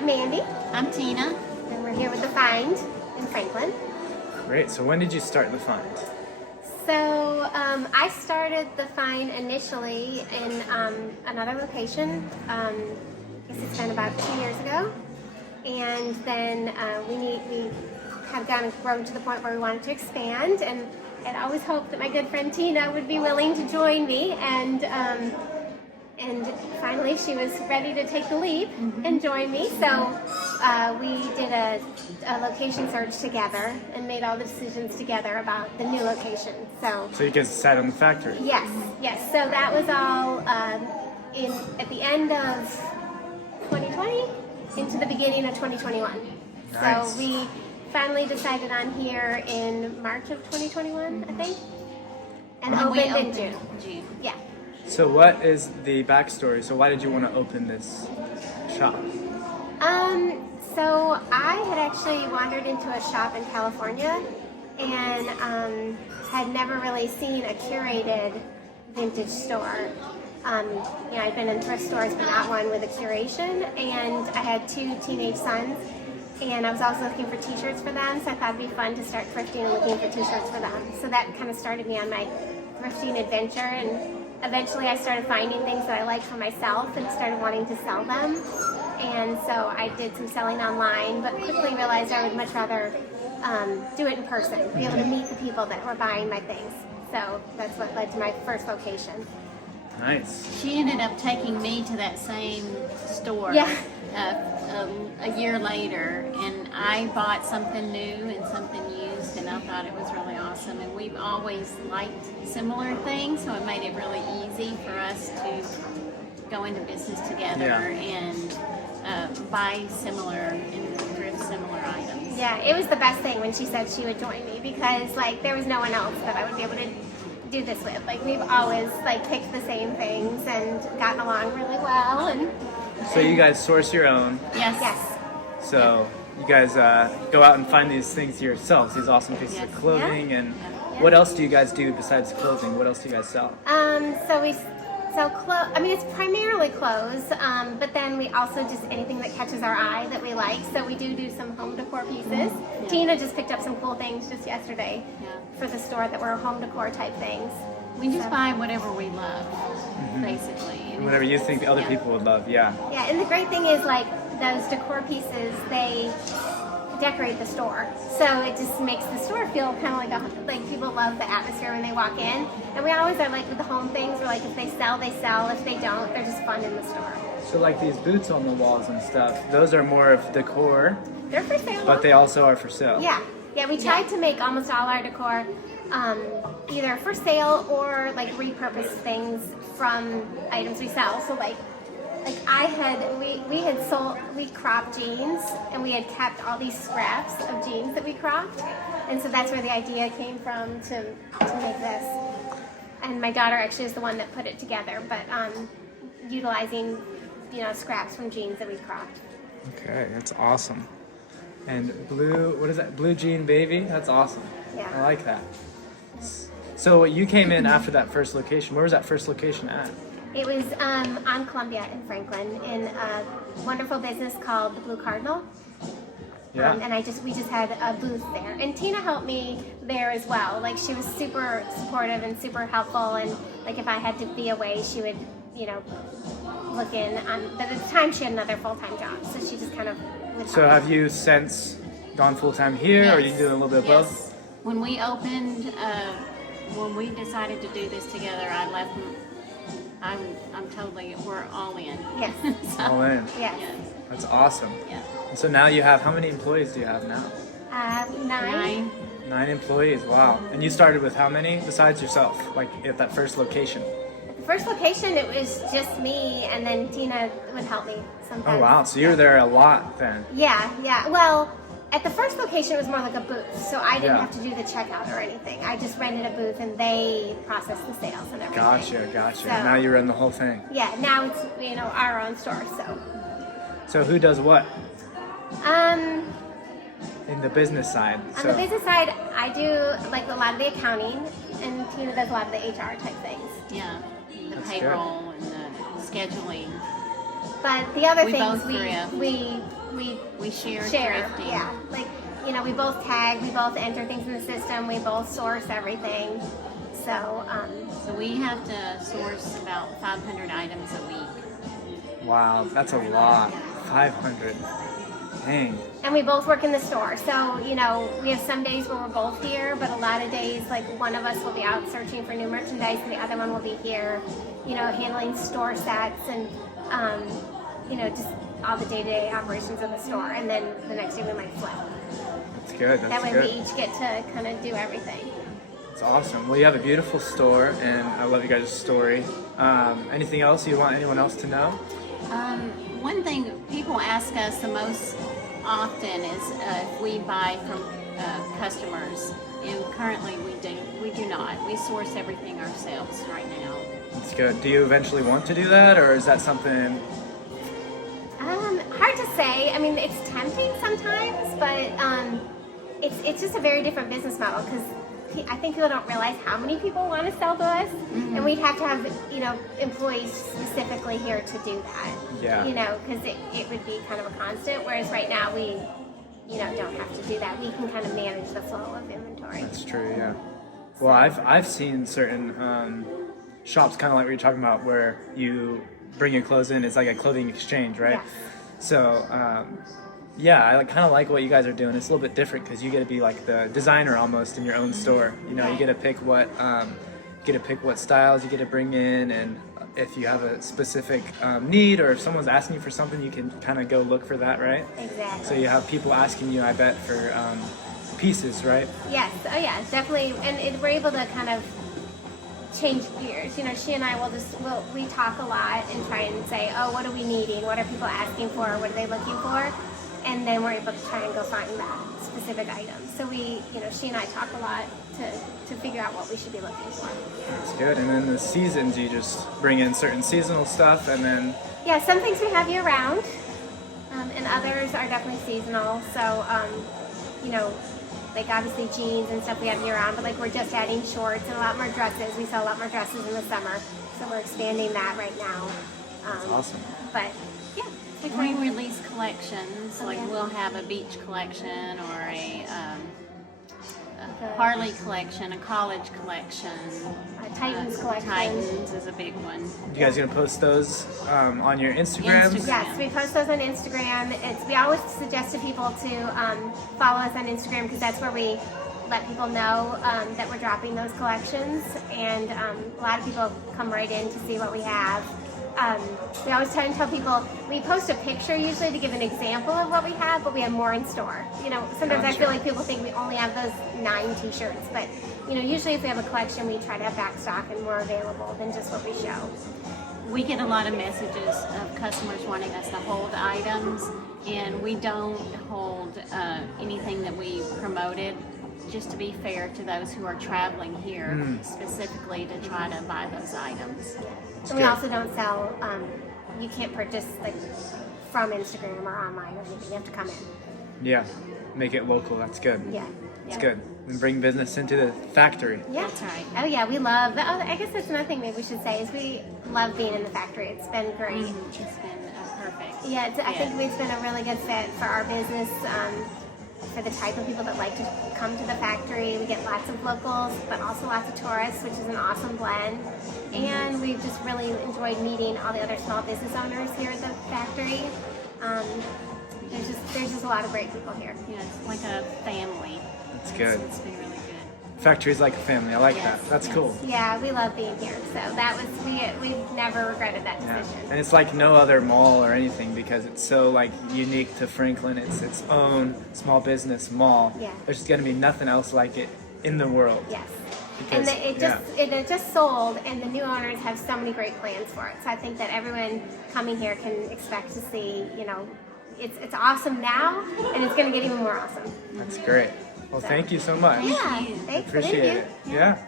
I'm Mandy. I'm Tina. And we're here with The Find in Franklin. Great. So when did you start The Find? So I started The Find initially in another location. I guess it's been about 2 years ago. And then we have grown to the point where we wanted to expand. And I'd always hoped that my good friend Tina would be willing to join me. And finally, she was ready to take the leap and join me. So we did a location search together and made all the decisions together about the new location. So you guys decided on the factory? Yes. So that was all at the end of 2020 into the beginning of 2021. Nice. So we finally decided on here in March of 2021, I think, and opened in June. Yeah. So what is the backstory? So why did you want to open this shop? So I had actually wandered into a shop in California and had never really seen a curated vintage store. I'd been in thrift stores, but not one with a curation. And I had 2 teenage sons, and I was also looking for t-shirts for them, so I thought it'd be fun to start thrifting and looking for t-shirts for them. So that kind of started me on my thrifting adventure, and eventually I started finding things that I liked for myself and started wanting to sell them. And so I did some selling online, but quickly realized I would much rather do it in person, be able to meet the people that were buying my things. So that's what led to my first location. Nice. She ended up taking me to that same store a year later, and I bought something new and something used, and I thought it was really awesome. And we've always liked similar things, so it made it really easy for us to go into business together and buy similar and thrift similar items. Yeah, it was the best thing when she said she would join me, because there was no one else that I would be able to do this with. We've always picked the same things and gotten along really well. And so you guys source your own. Yes. So you guys go out and find these things yourselves, these awesome pieces of clothing. And what else do you guys do besides clothing? What else do you guys sell? So we sell clothes. It's primarily clothes, but then we also just anything that catches our eye that we like. So we do some home decor pieces. Tina just picked up some cool things just yesterday for the store that were home decor type things. We just buy whatever we love, basically. And whatever you think the other people would love, Yeah, and the great thing is those decor pieces, they decorate the store, so it just makes the store feel kind of like people love the atmosphere when they walk in. And we always are with the home things, we're if they sell, they sell. If they don't, they're just fun in the store. So these boots on the walls and stuff, those are more of decor. They're for sale, but they also are for sale. Yeah, we tried to make almost all our decor either for sale or repurpose things from items we sell. So we cropped jeans, and we had kept all these scraps of jeans that we cropped, and so that's where the idea came from to make this. And my daughter actually is the one that put it together, but utilizing scraps from jeans that we cropped. Okay, that's awesome. And blue, what is that? Blue jean baby? That's awesome. Yeah. I like that. So you came in after that first location. Where was that first location at? It was on Columbia in Franklin in a wonderful business called the Blue Cardinal. Yeah. And we just had a booth there. And Tina helped me there as well. She was super supportive and super helpful. And if I had to be away, she would, look in on. But at the time, she had another full-time job, so she just kind of would So help have you since gone full-time here, or are you doing a little bit of both? When we opened, when we decided to do this together, I left. We're all in. Yes. All in. Yes. That's awesome. Yeah. And so now you have, how many employees do you have now? 9. 9 employees, wow. And you started with how many besides yourself, at that first location? At the first location, it was just me, and then Tina would help me sometimes. Oh wow, so you were there a lot then. Yeah. Well, at the first location, it was more like a booth, so I didn't Yeah. have to do the checkout or anything. I just rented a booth, and they processed the sales and everything. Gotcha. So, Now you run the whole thing. Yeah, now it's our own store. So who does what So, in the business side? on the business side, I do a lot of the accounting, and Tina does a lot of the HR type things. Yeah, the That's payroll and the scheduling. But the other We things both thrift. We share thrifting. Yeah, like, you know, we both tag, we both enter things in the system, we both source everything. So, So we have to source about 500 items a week. Wow, that's a lot. 500. Dang. and we both work in the store. So, you know, we have some days where we're both here, but a lot of days, like, one of us will be out searching for new merchandise and the other one will be here, you know, handling store sets and, you know, just all the day-to-day operations of the store. And then the next day we might flip. That's good. That That's way good. we each get to kind of do everything. It's awesome. Well, you have a beautiful store, and I love you guys' story. Anything else you want anyone else to know? One thing people ask us the most often is if we buy from customers, and currently we do not. We source everything ourselves right now. That's good. Do you eventually want to do that, or is that something? Hard to say. I mean, it's tempting sometimes, but it's just a very different business model because I think people don't realize how many people want to sell to us, and we'd have to have, you know, employees specifically here to do that. Yeah. You know, because it would be kind of a constant. Whereas right now we, you know, don't have to do that. We can kind of manage the flow of inventory. That's true. Yeah. Well, I've seen certain shops, kind of like what you're talking about, where you bring your clothes in. It's like a clothing exchange, right? Yes. So, yeah, I kind of like what you guys are doing. It's a little bit different because you get to be like the designer almost in your own store. You know, you get to pick what styles you get to bring in, and if you have a specific need, or if someone's asking you for something, you can kind of go look for that, right? Exactly. So you have people asking you, I bet, for pieces, right? Yes. Oh, yeah. Definitely. And we're able to kind of change gears. You know, she and I we talk a lot and try and say, oh, what are we needing? What are people asking for? What are they looking for? And then we're able to try and go find that specific item. So we, you know, she and I talk a lot to figure out what we should be looking for. That's good. And then the seasons, you just bring in certain seasonal stuff, and then Yeah, some things we have year round, and others are definitely seasonal. So, you know, like obviously jeans and stuff we have year round, but like we're just adding shorts and a lot more dresses. We sell a lot more dresses in the summer, so we're expanding that right now. that's awesome. But yeah, We release collections, like we'll have a beach collection or a Harley collection, a college collection. Titans collection. Titans is a big one. You guys gonna post those on your Instagrams? Instagram. Yes, we post those on Instagram. We always suggest to people to follow us on Instagram because that's where we let people know that we're dropping those collections, and a lot of people come right in to see what we have. We always try and tell people, we post a picture usually to give an example of what we have, but we have more in store. You know, sometimes I feel like people think we only have those 9 t-shirts, but you know, usually if we have a collection, we try to have back stock and more available than just what we show. We get a lot of messages of customers wanting us to hold items, and we don't hold anything that we promoted, just to be fair to those who are traveling here specifically to try to buy those items. And we also don't sell, you can't purchase like from Instagram or online or anything, you have to come in. Yeah, make it local. That's good. Yeah. It's good. And bring business into the factory. Yeah. That's right. Oh yeah, we love, I guess that's another thing maybe we should say is we love being in the factory. It's been great. It's been perfect. Yeah, I think it's been a really good fit for our business, for the type of people that like to come to the factory. We get lots of locals, but also lots of tourists, which is an awesome blend. And we've just really enjoyed meeting all the other small business owners here at the factory. There's just a lot of great people here. Yeah, it's like a family. That's good. It's been really good. Factory's like a family. I like Yes, that. That's yes. cool. Yeah, we love being here. So that was, we've never regretted that Yeah. decision. And it's like no other mall or anything because it's so like unique to Franklin. It's its own small business mall. Yeah. There's just gonna be nothing else like it in the world. Yes. Because, And it just sold, and the new owners have so many great plans for it. So I think that everyone coming here can expect to see, you know, it's awesome now, and it's going to get even more awesome. That's great. Well, thank you so much. Yeah, thanks. Appreciate Thank you. it. Yeah.